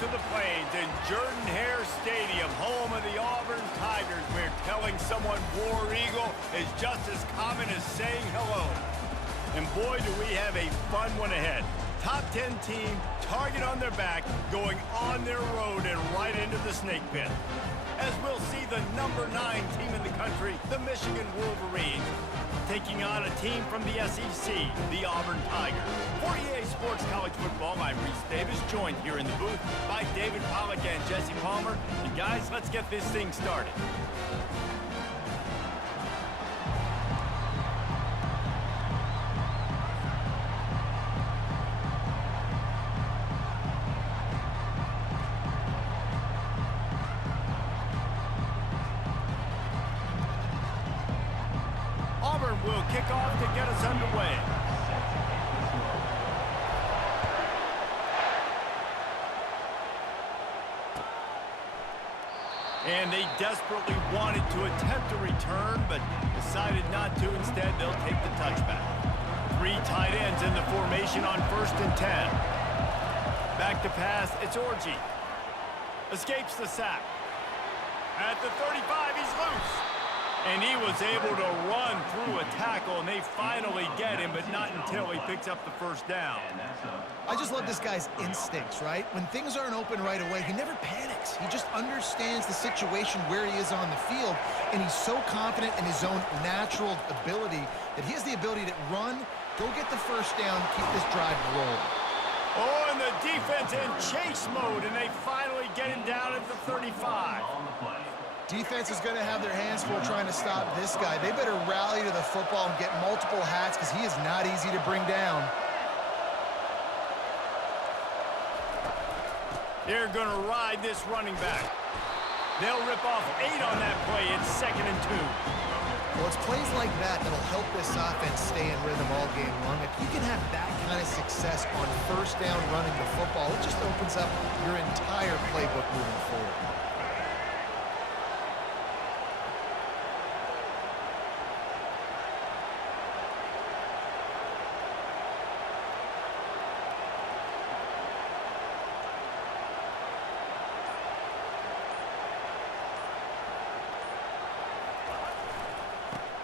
to the Plains in Jordan-Hare Stadium, home of the Auburn Tigers, where telling someone War Eagle is just as common as saying hello. And boy, do we have a fun one ahead. Top 10 team, target on their back, going on their road and right into the snake pit. As we'll see the number 9 team in the country, the Michigan Wolverines, taking on a team from the SEC, the Auburn Tigers. For EA Sports College Football, I'm Reese Davis, joined here in the booth by David Pollack and Jesse Palmer. And guys, let's get this thing started. Will kick off to get us underway. And they desperately wanted to attempt a return, but decided not to. Instead, they'll take the touchback. 3 tight ends in the formation on 1st and 10. Back to pass, it's Orji. Escapes the sack. At the 35, he's loose. And he was able to run through a tackle, and they finally get him, but not until he picks up the 1st down. I just love this guy's instincts, right? When things aren't open right away, he never panics. He just understands the situation where he is on the field, and he's so confident in his own natural ability that he has the ability to run, go get the 1st down, keep this drive rolling. Oh, and the defense in chase mode, and they finally get him down at the 35. Defense is going to have their hands full trying to stop this guy. They better rally to the football and get multiple hats because he is not easy to bring down. They're going to ride this running back. They'll rip off 8 on that play. It's 2nd and 2. Well, it's plays like that that'll help this offense stay in rhythm all game long. If you can have that kind of success on 1st down running the football, it just opens up your entire playbook moving forward.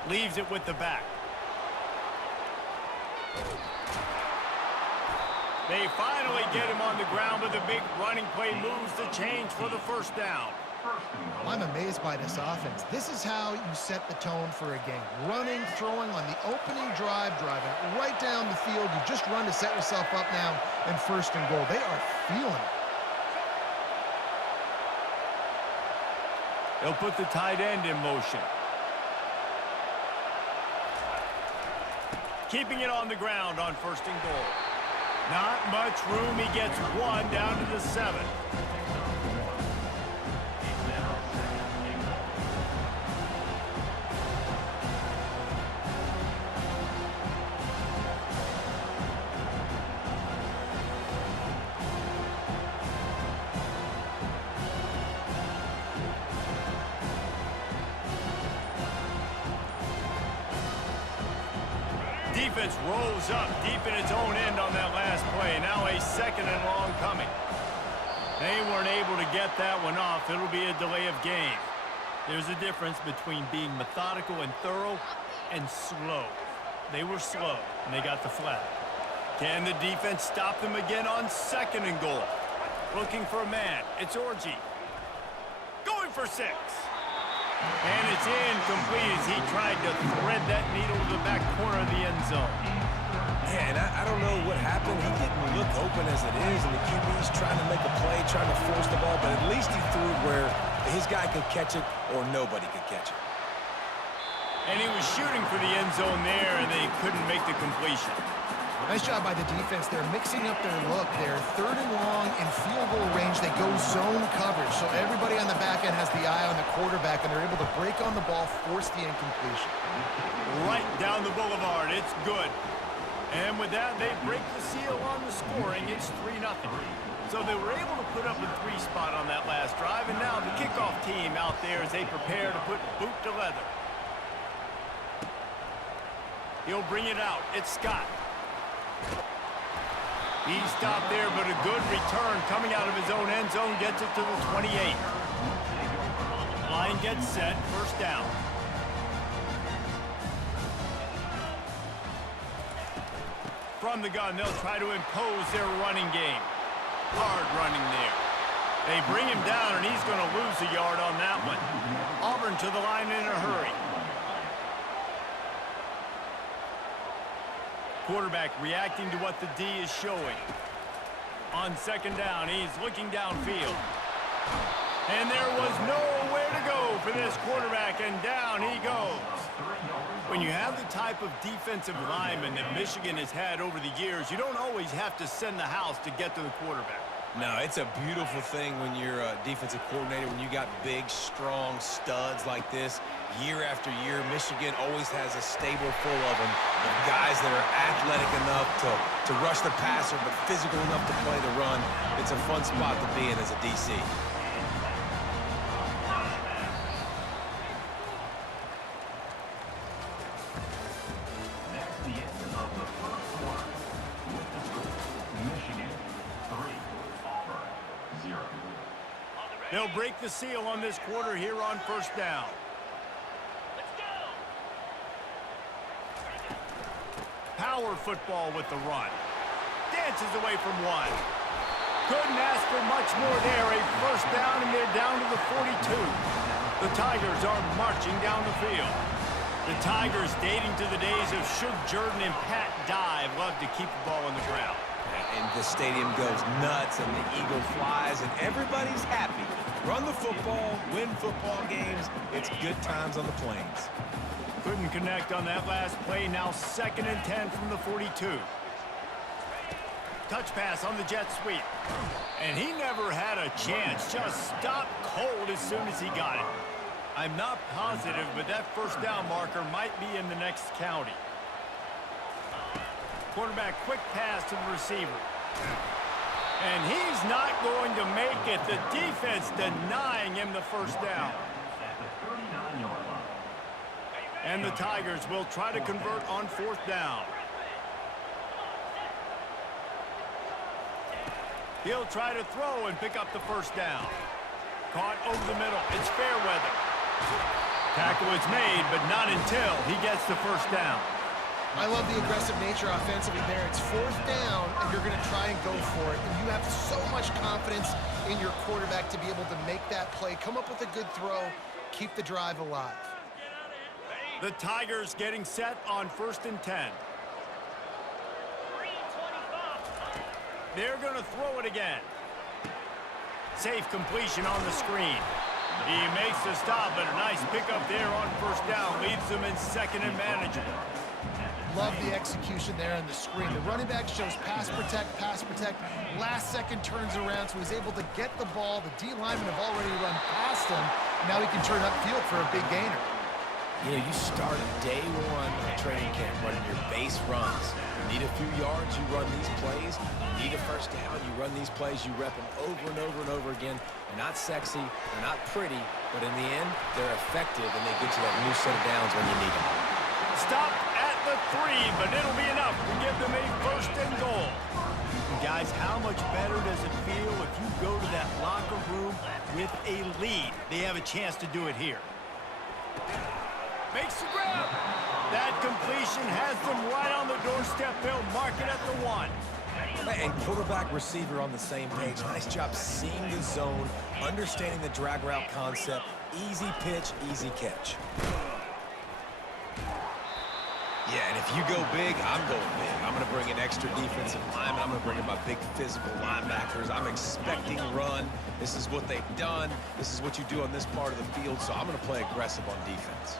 Leaves it with the back. They finally get him on the ground, but the big running play moves the chains for the 1st down. I'm amazed by this offense. This is how you set the tone for a game. Running, throwing on the opening drive, driving right down the field. You just run to set yourself up now in 1st and goal. They are feeling it. They'll put the tight end in motion. Keeping it on the ground on 1st and goal. Not much room. He gets 1 down to the 7. Defense rolls up deep in its own end on that last play. Now a 2nd and long coming. They weren't able to get that one off. It'll be a delay of game. There's a difference between being methodical and thorough and slow. They were slow, and they got the flag. Can the defense stop them again on 2nd and goal? Looking for a man. It's Orji. Going for 6. And it's incomplete as he tried to thread that needle to the back corner of the end zone. Man, I don't know what happened. He didn't look open as it is, and the QB's trying to make a play, trying to force the ball, but at least he threw it where his guy could catch it or nobody could catch it. And he was shooting for the end zone there, and they couldn't make the completion. Nice job by the defense. They're mixing up their look. They're 3rd and long in field goal range. They go zone coverage. So everybody on the back end has the eye on the quarterback, and they're able to break on the ball, force the incompletion. Right down the boulevard. It's good. And with that, they break the seal on the scoring. It's 3-0. So they were able to put up a 3 spot on that last drive, and now the kickoff team out there as they prepare to put boot to leather. He'll bring it out. It's Scott. He stopped there, but a good return coming out of his own end zone gets it to the 28. Line gets set, first down. From the gun, they'll try to impose their running game. Hard running there. They bring him down, and he's going to lose a yard on that one. Auburn to the line in a hurry. Quarterback reacting to what the D is showing. On second down, he's looking downfield. And there was nowhere to go for this quarterback, and down he goes. When you have the type of defensive lineman that Michigan has had over the years, you don't always have to send the house to get to the quarterback. No, it's a beautiful thing when you're a defensive coordinator, when you got big, strong studs like this. Year after year, Michigan always has a stable full of them, of guys that are athletic enough to rush the passer, but physical enough to play the run. It's a fun spot to be in as a DC. They'll break the seal on this quarter here on first down. Power football with the run. Dances away from one. Couldn't ask for much more there. A first down, and they're down to the 42. The Tigers are marching down the field. The Tigers, dating to the days of Shug Jordan and Pat Dye, love to keep the ball on the ground. And the stadium goes nuts, and the eagle flies, and everybody's happy. Run the football, win football games. It's good times on the plains. Couldn't connect on that last play. Now 2nd and 10 from the 42. Touch pass on the jet sweep. And he never had a chance. Just stopped cold as soon as he got it. I'm not positive, but that first down marker might be in the next county. Quarterback, quick pass to the receiver. And he's not going to make it. The defense denying him the first down. And the Tigers will try to convert on 4th down. He'll try to throw and pick up the first down. Caught over the middle. It's Fairweather. Tackle is made, but not until he gets the first down. I love the aggressive nature offensively there. It's 4th down, and you're going to try and go for it. And you have so much confidence in your quarterback to be able to make that play, come up with a good throw, keep the drive alive. The Tigers getting set on 1st and 10. They're going to throw it again. Safe completion on the screen. He makes the stop, but a nice pickup there on 1st down. Leaves them in 2nd and manageable. Love the execution there on the screen. The running back shows pass protect, pass protect. Last second turns around, so he's able to get the ball. The D linemen have already run past him. Now he can turn upfield for a big gainer. You know, you start day one of training camp running your base runs. You need a few yards, you run these plays. You need a first down, you run these plays. You rep them over and over and over again. They're not sexy, they're not pretty, but in the end, they're effective, and they get you that new set of downs when you need them. Stopped at the 3, but it'll be enough to give them a 1st and goal. Guys, how much better does it feel if you go to that locker room with a lead? They have a chance to do it here. Makes the grab. That completion has them right on the doorstep. They'll mark it at the 1. And quarterback, receiver on the same page. Nice job seeing the zone, understanding the drag route concept. Easy pitch, easy catch. Yeah, and if you go big, I'm going big. I'm going to bring in extra defensive linemen. I'm going to bring in my big physical linebackers. I'm expecting run. This is what they've done. This is what you do on this part of the field, so I'm going to play aggressive on defense.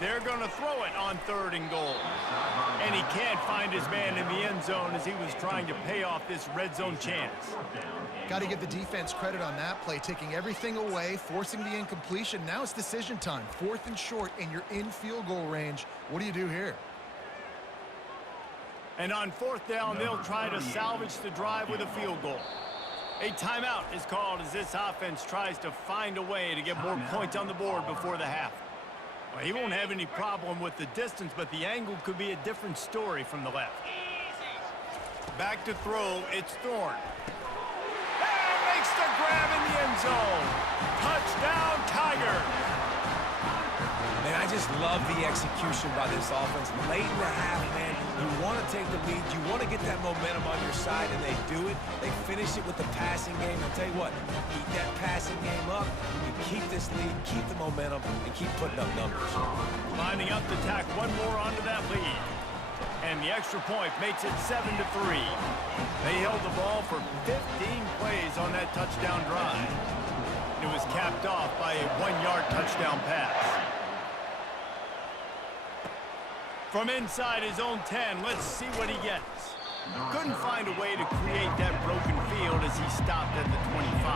They're going to throw it on 3rd and goal. And he can't find his man in the end zone as he was trying to pay off this red zone chance. Got to give the defense credit on that play, taking everything away, forcing the incompletion. Now it's decision time. 4th and short, and you're in field goal range. What do you do here? And on 4th down, they'll try to salvage the drive with a field goal. A timeout is called as this offense tries to find a way to get more points on the board before the half. Well, he won't have any problem with the distance, but the angle could be a different story from the left. Back to throw, it's Thorne. And makes the grab in the end zone. Touchdown, Tigers. Man, I just love the execution by this offense. Late in the half, man, you want to take the lead. You want to get that momentum on your side, and they do it. They finish it with the passing game. I'll tell you what, keep that passing game up. You keep this lead, keep the momentum, and keep putting up numbers. Lining up to tack one more onto that lead. And the extra point makes it 7-3. They held the ball for 15 plays on that touchdown drive. It was capped off by a 1-yard touchdown pass. From inside his own 10, let's see what he gets. Couldn't find a way to create that broken field as he stopped at the 25.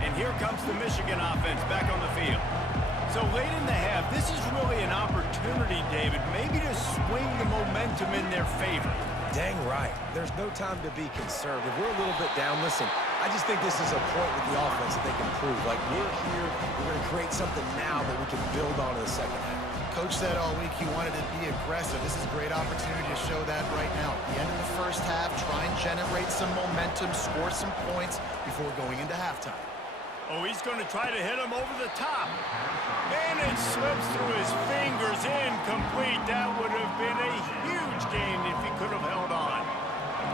And here comes the Michigan offense back on the field. So late in the half, this is really an opportunity, David, maybe to swing the momentum in their favor. Dang right. There's no time to be concerned. If we're a little bit down, listen, I just think this is a point with the offense that they can prove. Like, we're here, we're going to create something now that we can build on in the second half. Coach said all week he wanted to be aggressive. This is a great opportunity to show that right now. At the end of the first half, try and generate some momentum, score some points before going into halftime. Oh, he's going to try to hit him over the top. And it slips through his fingers, incomplete. That would have been a huge gain if he could have held on.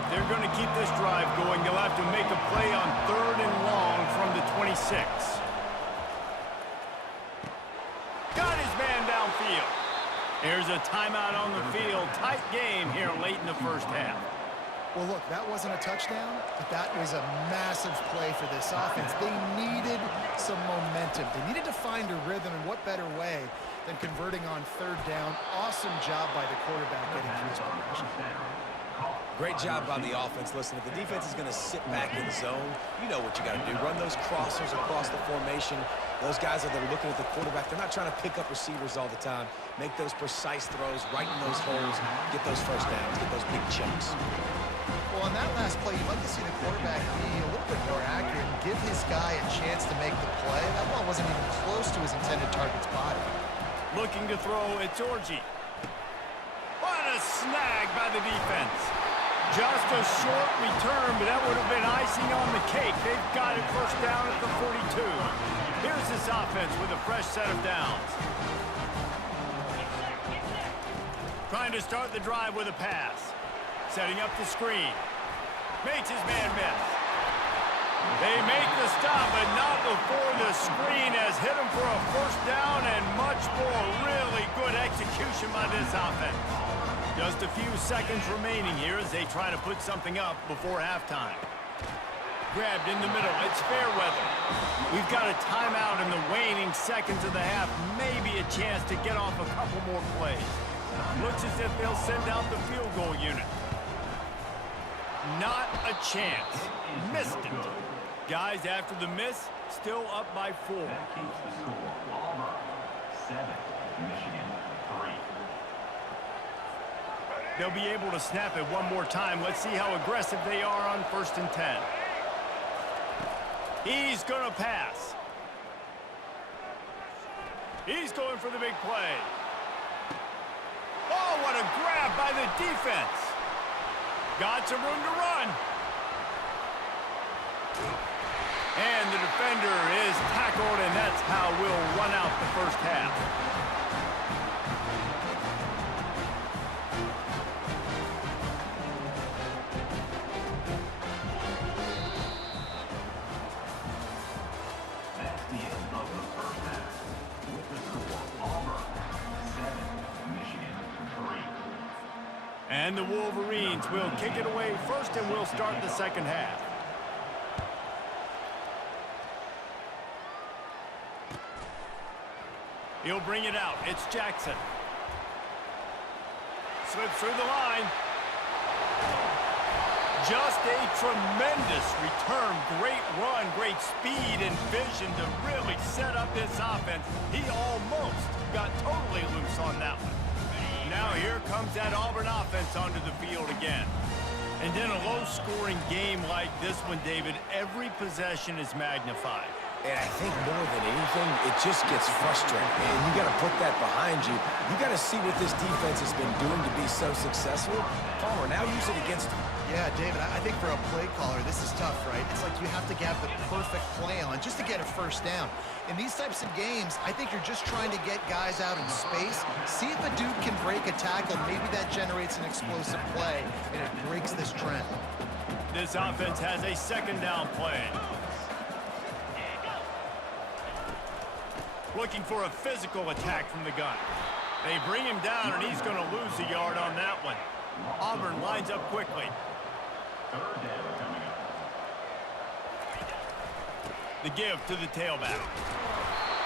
They're going to keep this drive going. They'll have to make a play on 3rd and long from the 26. Got his man downfield. There's a timeout on the field. Tight game here late in the first half. Well, look, that wasn't a touchdown, but that was a massive play for this offense. They needed some momentum. They needed to find a rhythm, and what better way than converting on 3rd down. Awesome job by the quarterback getting through his progression. Great job by the offense. Listen, if the defense is going to sit back in zone, you know what you got to do. Run those crossers across the formation. Those guys that are looking at the quarterback, they're not trying to pick up receivers all the time. Make those precise throws, right in those holes, get those first downs, get those big chunks. Well, on that last play, you'd like to see the quarterback be a little bit more accurate and give his guy a chance to make the play. That ball wasn't even close to his intended target's body. Looking to throw, it's Orji. What a snag by the defense. Just a short return, but that would have been icing on the cake. They've got it first down at the 42. Here's this offense with a fresh set of downs. Trying to start the drive with a pass. Setting up the screen. Makes his man miss. They make the stop, but not before the screen has hit him for a first down and much more. Really good execution by this offense. Just a few seconds remaining here as they try to put something up before halftime. Grabbed in the middle. It's Fairweather. We've got a timeout in the waning seconds of the half. Maybe a chance to get off a couple more plays. Looks as if they'll send out the field goal unit. Not a chance. Missed it. Guys, after the miss, still up by 4. That keeps the score Auburn 7, Michigan 3. They'll be able to snap it one more time. Let's see how aggressive they are on 1st and 10. He's going to pass. He's going for the big play. Oh, what a grab by the defense. Got some room to run. And the defender is tackled, and that's how we'll run out the first half. That's the end of the first half. With the score Auburn 7, Michigan 3. And the Wolverines will kick it away first, and we'll start the second half. He'll bring it out. It's Jackson. Slips through the line. Just a tremendous return. Great run, great speed and vision to really set up this offense. He almost got totally loose on that one. Now here comes that Auburn offense onto the field again. And in a low-scoring game like this one, David, every possession is magnified. And I think more than anything, it just gets frustrating. And you got to put that behind you. You got to see what this defense has been doing to be so successful. Palmer, now use it against him. Yeah, David, I think for a play caller, this is tough, right? It's like you have to have the perfect play on just to get a first down. In these types of games, I think you're just trying to get guys out in space, see if a dude can break a tackle. Maybe that generates an explosive play, and it breaks this trend. This offense has a second down play. Looking for a physical attack from the gun. They bring him down, and he's going to lose a yard on that one. Auburn lines up quickly. Third down coming up. The give to the tailback.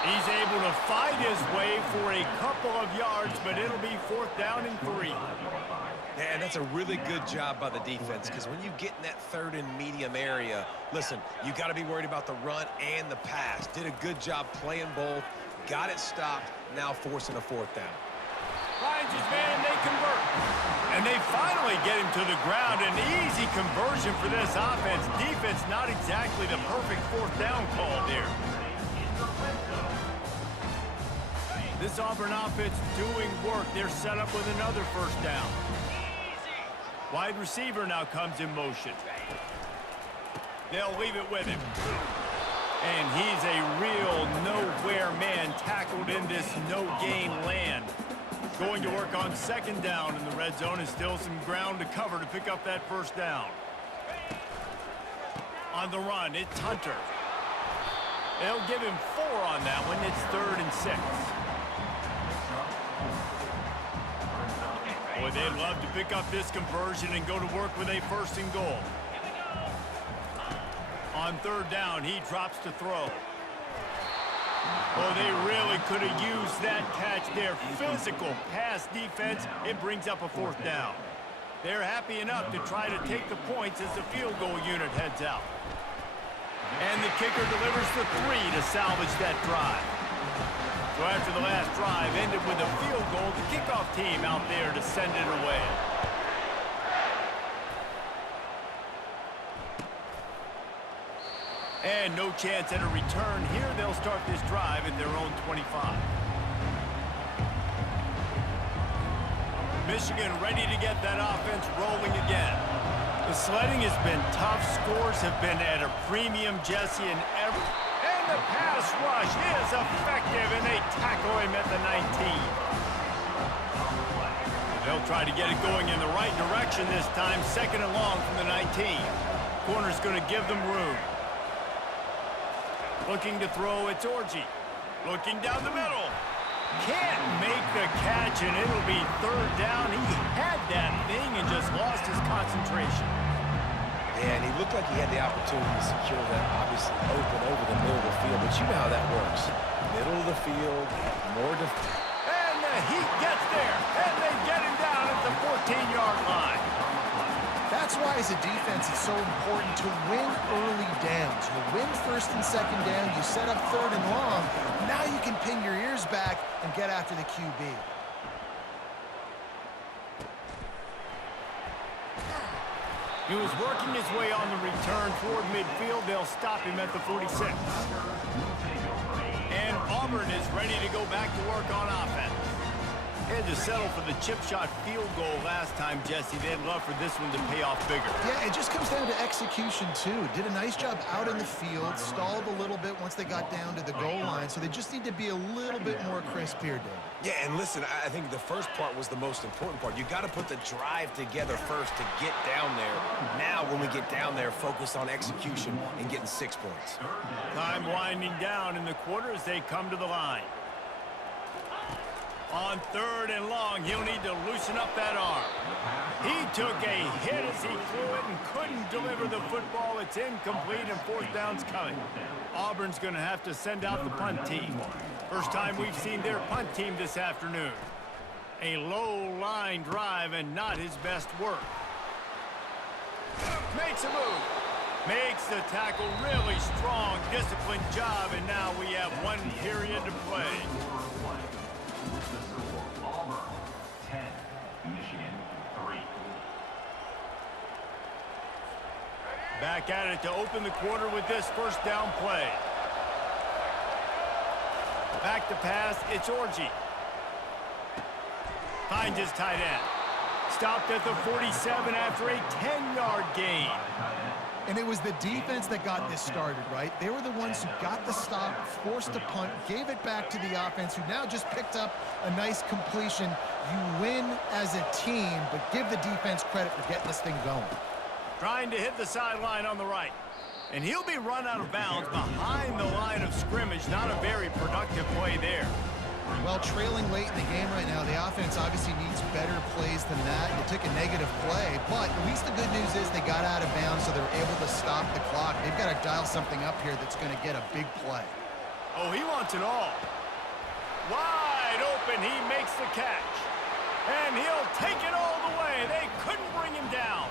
He's able to fight his way for a couple of yards, but it'll be 4th down and 3. Yeah, and that's a really good job by the defense, because when you get in that 3rd and medium area, listen, you got to be worried about the run and the pass. Did a good job playing both, got it stopped, now forcing a 4th down. Finds his man, they convert. And they finally get him to the ground. An easy conversion for this offense. Defense not exactly the perfect 4th down call there. This Auburn offense doing work. They're set up with another 1st down. Wide receiver now comes in motion. They'll leave it with him. And he's a real nowhere man tackled in this no-gain land. Going to work on 2nd down in the red zone, and still some ground to cover to pick up that 1st down. On the run, it's Hunter. They'll give him 4 on that one. It's 3rd and 6. Boy, they'd love to pick up this conversion and go to work with a 1st and goal. On 3rd down, he drops to throw. Oh, they really could have used that catch there. Physical pass defense. It brings up a 4th down. They're happy enough to try to take the points as the field goal unit heads out. And the kicker delivers the 3 to salvage that drive. So after the last drive ended with a field goal, the kickoff team out there to send it away. And no chance at a return here. They'll start this drive at their own 25. Michigan ready to get that offense rolling again. The sledding has been tough. Scores have been at a premium, Jesse, and the pass rush is effective, and they tackle him at the 19. They'll try to get it going in the right direction this time. 2nd and long from the 19. Corner's going to give them room. Looking to throw, it's Orji. Looking down the middle. Can't make the catch, and it'll be 3rd down. He had that thing and just lost his concentration. Yeah, and he looked like he had the opportunity to secure that, obviously open over the middle of the field, but you know how that works. Middle of the field, more defense. And the Heat gets there, and they get him down at the 14-yard line. That's why, as a defense, it's so important to win early downs. You win 1st and 2nd down, you set up 3rd and long. Now you can pin your ears back and get after the QB. He was working his way on the return toward midfield. They'll stop him at the 46. And Auburn is ready to go back to work on offense. Had to settle for the chip shot field goal last time, Jesse. They'd love for this one to pay off bigger. Yeah, it just comes down to execution, too. Did a nice job out in the field, stalled a little bit once they got down to the goal line, so they just need to be a little bit more crisp here, Dave. Yeah, and listen, I think the first part was the most important part. You got to put the drive together first to get down there. Now, when we get down there, focus on execution and getting 6 points. Time winding down in the quarter as they come to the line. On 3rd and long, he'll need to loosen up that arm. He took a hit as he threw it and couldn't deliver the football. It's incomplete, and 4th down's coming. Auburn's going to have to send out the punt team. First time we've seen their punt team this afternoon. A low-line drive and not his best work. Makes a move. Makes the tackle really strong, disciplined job, and now we have 1 period to play. Auburn 10, Michigan 3. Back at it to open the quarter with this 1st down play. Back to pass, it's Orji. Finds his tight end. Stopped at the 47 after a 10-yard gain. And it was the defense that got this started, right? They were the ones who got the stop, forced a punt, gave it back to the offense, who now just picked up a nice completion. You win as a team, but give the defense credit for getting this thing going. Trying to hit the sideline on the right. And he'll be run out of bounds behind the line of scrimmage. Not a very productive play there. Well, trailing late in the game right now, the offense obviously needs better plays than that. They took a negative play, but at least the good news is they got out of bounds, so they're able to stop the clock. They've got to dial something up here that's going to get a big play. Oh, he wants it all. Wide open, he makes the catch. And he'll take it all the way. They couldn't bring him down.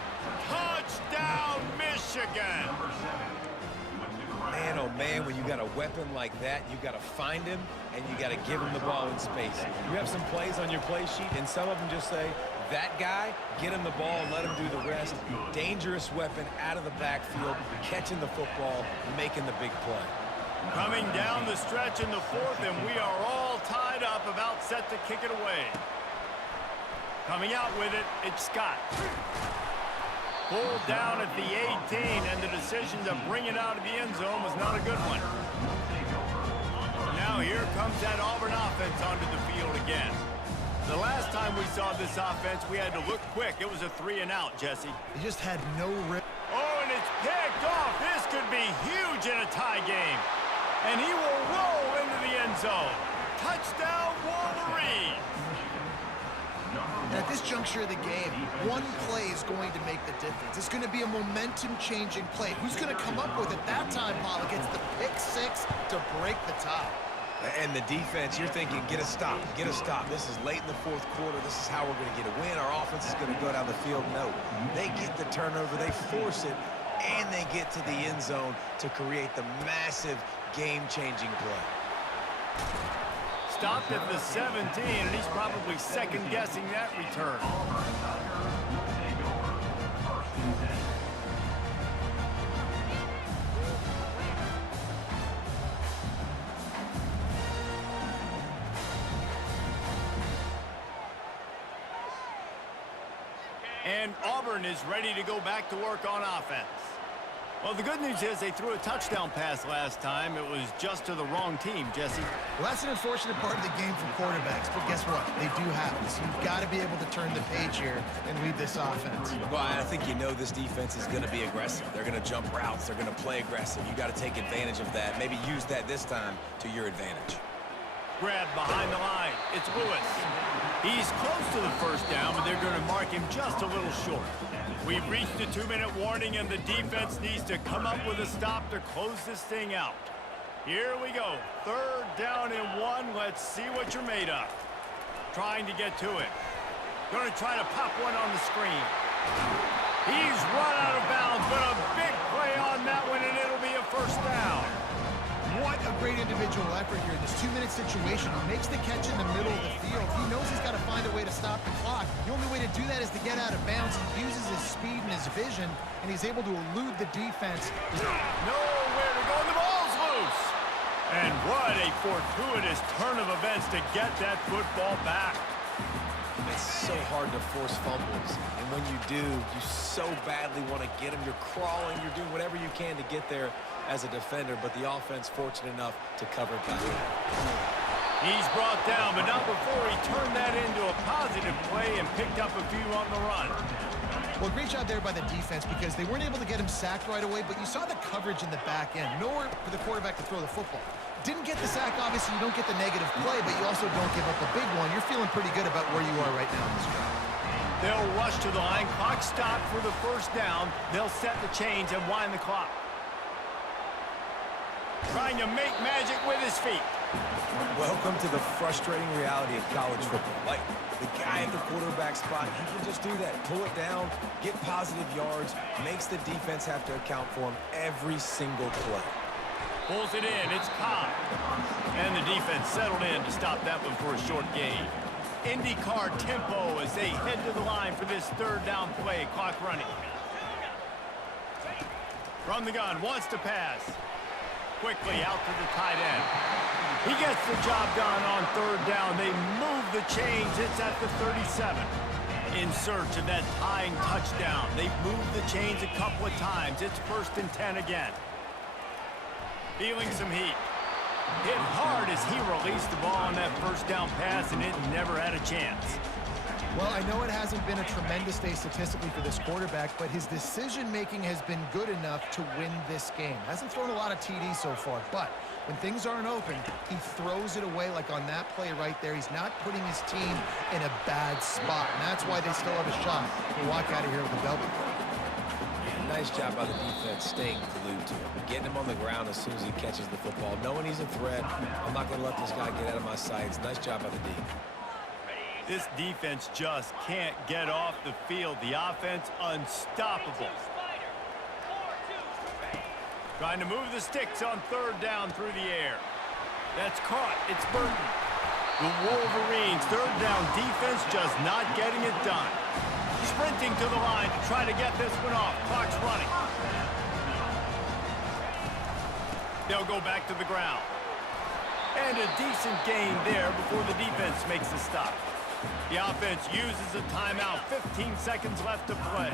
Touchdown, Michigan. Man, oh man, when you got a weapon like that, you got to find him and you got to give him the ball in space. You have some plays on your play sheet, and some of them just say, that guy, get him the ball, let him do the rest. Dangerous weapon out of the backfield, catching the football, making the big play. Coming down the stretch in the fourth, and we are all tied up, about set to kick it away. Coming out with it, it's Scott. Pulled down at the 18, and the decision to bring it out of the end zone was not a good one. Now here comes that Auburn offense onto the field again. The last time we saw this offense, we had to look quick. It was a 3-and-out, Jesse. They just had no rip. Oh, and it's picked off. This could be huge in a tie game. And he will roll into the end zone. Touchdown, Wolverines. And at this juncture of the game, one play is going to make the difference. It's going to be a momentum-changing play. Who's going to come up with it that time, Pollock? It's the pick six to break the tie. And the defense, you're thinking, get a stop, get a stop. This is late in the fourth quarter. This is how we're going to get a win. Our offense is going to go down the field. No, they get the turnover, they force it, and they get to the end zone to create the massive game-changing play. Stopped at the 17, and he's probably second-guessing that return. And Auburn is ready to go back to work on offense. Well, the good news is they threw a touchdown pass last time. It was just to the wrong team, Jesse. Well, that's an unfortunate part of the game for quarterbacks, but guess what? They do have this. You've got to be able to turn the page here and lead this offense. Well, I think you know this defense is going to be aggressive. They're going to jump routes. They're going to play aggressive. You got to take advantage of that. Maybe use that this time to your advantage. Grab behind the line. It's Lewis. He's close to the first down, but they're going to mark him just a little short. We've reached the 2-minute warning, and the defense needs to come up with a stop to close this thing out. Here we go. 3rd down and 1. Let's see what you're made of. Trying to get to it. Going to try to pop one on the screen. He's run out of bounds, but a big play on that one, and it'll be a first down. What a great individual effort here. This 2-minute situation. He makes the catch in the middle of the field. He knows he's got to find a way to stop the clock. The only way to do that is to get out of bounds. He uses his speed and his vision, and he's able to elude the defense. Nowhere to go, and the ball's loose. And what a fortuitous turn of events to get that football back. It's so hard to force fumbles, and when you do, you so badly want to get them. You're crawling, you're doing whatever you can to get there as a defender, but the offense fortunate enough to cover it back. He's brought down, but not before he turned that into a positive play and picked up a few on the run. Well, great job there by the defense because they weren't able to get him sacked right away, but you saw the coverage in the back end. Nowhere for the quarterback to throw the football. Didn't get the sack, obviously you don't get the negative play, but you also don't give up a big one. You're feeling pretty good about where you are right now in this drive. They'll rush to the line. Clock stopped for the first down. They'll set the chains and wind the clock. Trying to make magic with his feet. Welcome to the frustrating reality of college football. Like, the guy at the quarterback spot, he can just do that. Pull it down, get positive yards, makes the defense have to account for him every single play. Pulls it in. It's Cobb. And the defense settled in to stop that one for a short gain. IndyCar tempo as they head to the line for this 3rd down play. Clock running. From the gun, wants to pass. Quickly out to the tight end. He gets the job done on 3rd down. They move the chains. It's at the 37. In search of that tying touchdown. They've moved the chains a couple of times. It's 1st and 10 again. Feeling some heat. Hit hard as he released the ball on that first down pass, and it never had a chance. Well, I know it hasn't been a tremendous day statistically for this quarterback, but his decision-making has been good enough to win this game. Hasn't thrown a lot of TDs so far, but when things aren't open, he throws it away like on that play right there. He's not putting his team in a bad spot, and that's why they still have a shot to walk out of here with a W. Nice job by the defense staying glued to him, getting him on the ground as soon as he catches the football, knowing he's a threat. I'm not going to let this guy get out of my sights. Nice job by the D. This defense just can't get off the field. The offense unstoppable. Trying to move the sticks on 3rd down through the air. That's caught. It's Burton. The Wolverines' 3rd down defense just not getting it done. Sprinting to the line to try to get this one off. Clock's running. They'll go back to the ground. And a decent gain there before the defense makes the stop. The offense uses a timeout. 15 seconds left to play.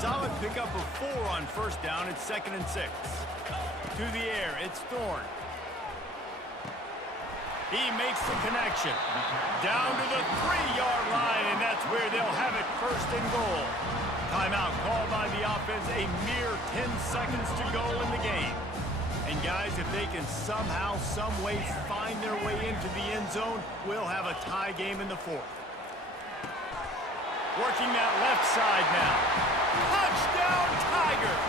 Solid pickup of 4 on 1st down. It's 2nd and 6. To the air. It's Thorne. He makes the connection. Down to the 3-yard line, and that's where they'll have it 1st and goal. Timeout called by the offense. A mere 10 seconds to go in the game. And guys, if they can somehow, some way find their way into the end zone, we'll have a tie game in the 4th. Working that left side now. Touchdown, Tigers!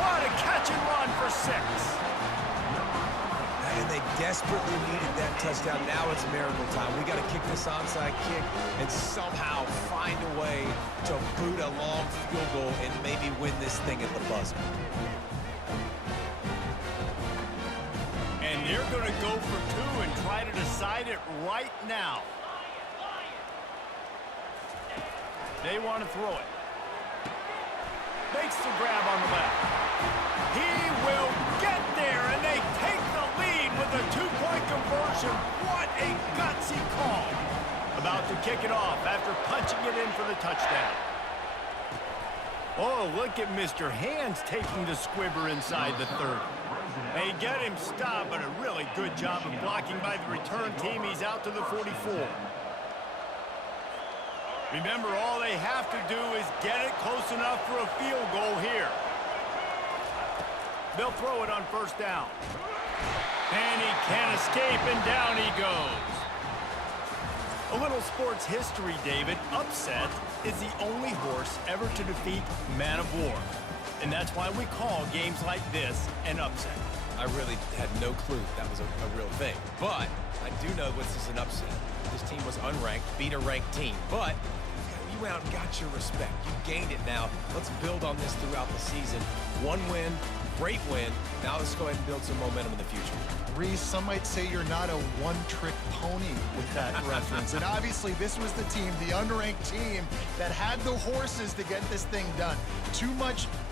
What a catch and run for 6. And they desperately needed that touchdown. Now it's miracle time. We got to kick this onside kick and somehow find a way to boot a long field goal and maybe win this thing at the buzzer. And they're going to go for 2 and try to decide it right now. They want to throw it. Makes the grab on the left. He will get there, and they take the lead with a 2-point conversion. What a gutsy call. About to kick it off after punching it in for the touchdown. Oh, look at Mr. Hands taking the squibber inside the 30. They get him stopped, but a really good job of blocking by the return team. He's out to the 44. Remember, all they have to do is get it close enough for a field goal here. They'll throw it on 1st down. And he can't escape, and down he goes. A little sports history, David. Upset is the only horse ever to defeat Man of War. And that's why we call games like this an upset. I really had no clue that was a real thing. But I do know this is an upset. This team was unranked, beat a ranked team. But you went out and got your respect. You gained it now. Let's build on this throughout the season. 1 win, great win. Now let's go ahead and build some momentum in the future. Reese, some might say you're not a one-trick pony with that reference. And obviously, this was the team, the unranked team, that had the horses to get this thing done. Too much